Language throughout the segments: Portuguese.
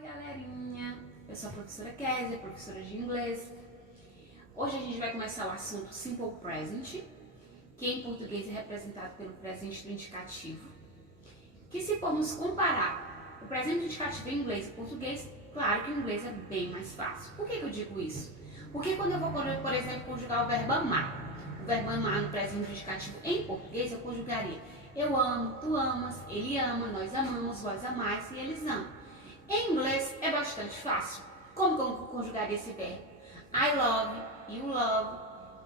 Oi galerinha, eu sou a professora Kézia, professora de inglês. Hoje a gente vai começar o assunto Simple Present, que em português é representado pelo presente do indicativo. Que se formos comparar o presente do indicativo em inglês e português, claro que o inglês é bem mais fácil. Por que eu digo isso? Porque quando eu vou, por exemplo, conjugar o verbo amar, no presente do indicativo em português, eu conjugaria eu amo, tu amas, ele ama, nós amamos, vós amais e eles amam. Em inglês é bastante fácil. Como eu conjugaria esse verbo? I love, you love,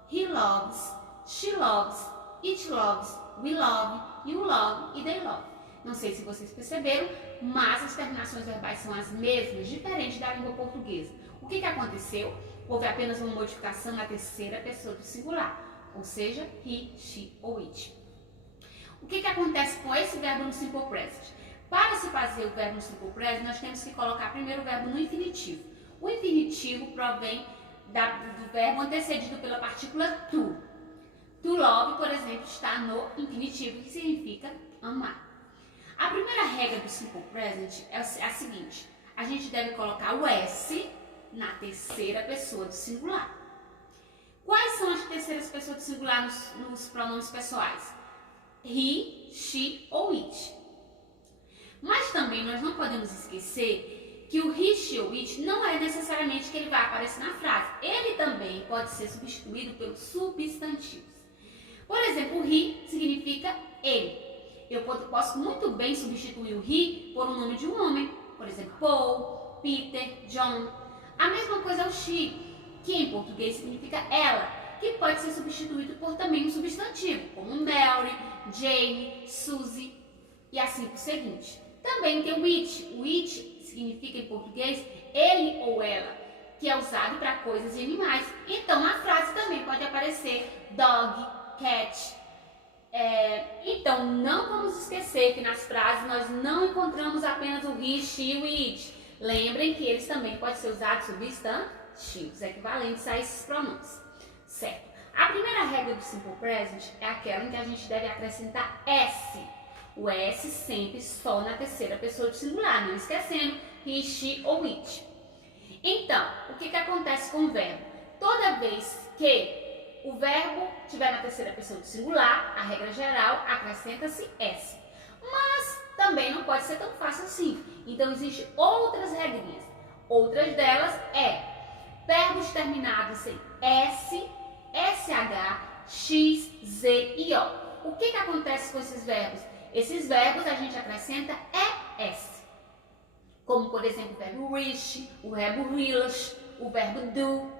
he loves, she loves, it loves, we love, you love e they love. Não sei se vocês perceberam, mas as terminações verbais são as mesmas, diferente da língua portuguesa. O que aconteceu? Houve apenas uma modificação na terceira pessoa do singular, ou seja, he, she ou it. O que acontece com esse verbo no Simple Present? Para se fazer o verbo no Simple Present, nós temos que colocar primeiro o verbo no infinitivo. O infinitivo provém do verbo antecedido pela partícula to. To love, por exemplo, está no infinitivo, que significa amar. A primeira regra do Simple Present é a seguinte: a gente deve colocar o S na terceira pessoa do singular. Quais são as terceiras pessoas do singular nos pronomes pessoais? He, she ou it. Mas também nós não podemos esquecer que o he, she ou it não é necessariamente que ele vai aparecer na frase. Ele também pode ser substituído pelos substantivos. Por exemplo, o he significa ele. Eu posso muito bem substituir o he por um nome de um homem. Por exemplo, Paul, Peter, John. A mesma coisa é o she, que em português significa ela, que pode ser substituído por também um substantivo, como Mary, Jane, Suzy e assim por seguinte. Também tem o it. O it significa em português ele ou ela, que é usado para coisas e animais. Então na frase também pode aparecer dog, cat. Então não vamos esquecer que nas frases nós não encontramos apenas o he, she e o it. Lembrem que eles também podem ser usados substantivos, equivalentes a esses pronomes. Certo? A primeira regra do Simple Present é aquela em que a gente deve acrescentar S. O S sempre só na terceira pessoa do singular, não esquecendo he, she ou it. Então, o que acontece com o verbo? Toda vez que o verbo estiver na terceira pessoa do singular, a regra geral, acrescenta-se S. Mas também não pode ser tão fácil assim. Então, existem outras regrinhas. Outras delas verbos terminados em S, SH, X, Z e O. O que acontece com esses verbos? Esses verbos a gente acrescenta ES. Como, por exemplo, o verbo wish, o verbo relish, o verbo do.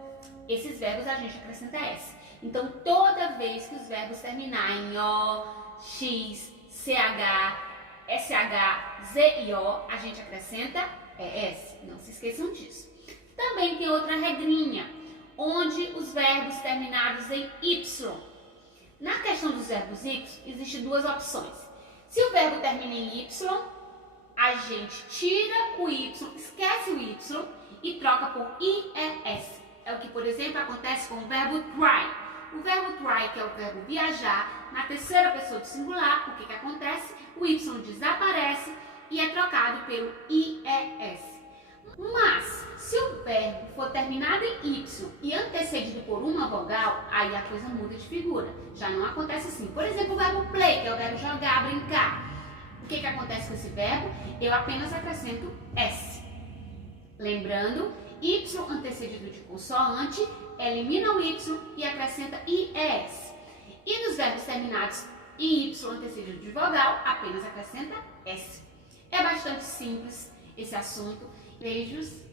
Esses verbos a gente acrescenta S. Então, toda vez que os verbos terminarem em O, X, CH, SH, Z e O, a gente acrescenta ES. Não se esqueçam disso. Também tem outra regrinha, onde os verbos terminados em Y. Na questão dos verbos Y, existem duas opções. Se o verbo termina em Y, a gente tira o Y, esquece o Y e troca por IES. É o que, por exemplo, acontece com o verbo try. O verbo try, que é o verbo viajar, na terceira pessoa do singular, o que acontece? O Y desaparece e é trocado pelo IES. Mas, se o verbo for terminado em Y e antecedido por uma vogal, aí a coisa muda de figura. Já não acontece assim. Por exemplo, o verbo play, que é o verbo jogar, brincar. O que acontece com esse verbo? Eu apenas acrescento S. Lembrando, Y antecedido de consoante, elimina o Y e acrescenta IES. E nos verbos terminados em Y antecedido de vogal, apenas acrescenta S. É bastante simples esse assunto. Beijos.